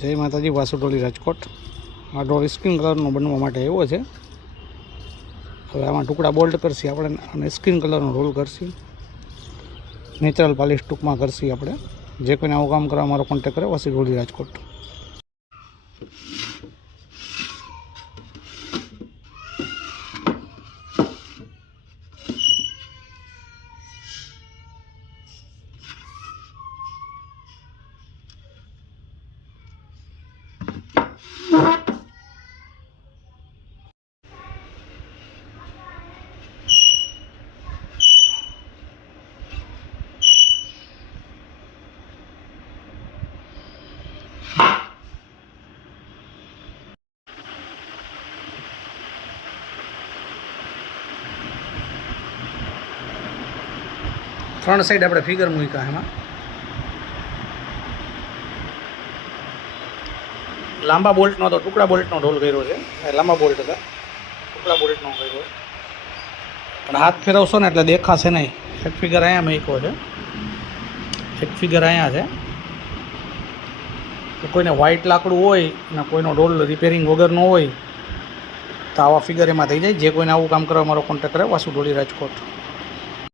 જય માતાજી, વાસુ ઢોલી રાજકોટ। આ ઢોલ સ્કિન કલરનો બનવા માટે આવ્યો છે। હવે આમાં ટુકડા બોલ્ટ કરશી આપણે અને સ્કિન કલરનો રોલ કરશી, નેચરલ પાલિશ ટૂંકમાં કરશી આપણે। જે કોઈને આવું કામ કરવા મારો કોન્ટેક્ટ કરે, વાસુ ઢોલી રાજકોટ। ત્રણ સાઈડ આપણે ફિગર મૂક્યા। એમાં લાંબા બોલ્ટનો તો ટુકડા બોલ્ટનો ઢોલ કર્યો છે, લાંબા બોલ્ટ હતા ટુકડા બોલ્ટનો કર્યો, પણ હાથ ફેરવશો ને એટલે દેખાશે નહીં। એક ફિગર અહીંયા મૂક્યો છે, એક ફિગર અહીંયા છે। તો કોઈને વ્હાઇટ લાકડું હોય ને કોઈનો ઢોલ રિપેરિંગ વગરનો હોય તો આવા ફિગર એમાં થઈ જાય। જે કોઈને આવું કામ કરવા મારો કોન્ટેક્ટ કરે, વાસુ ઢોલી રાજકોટ।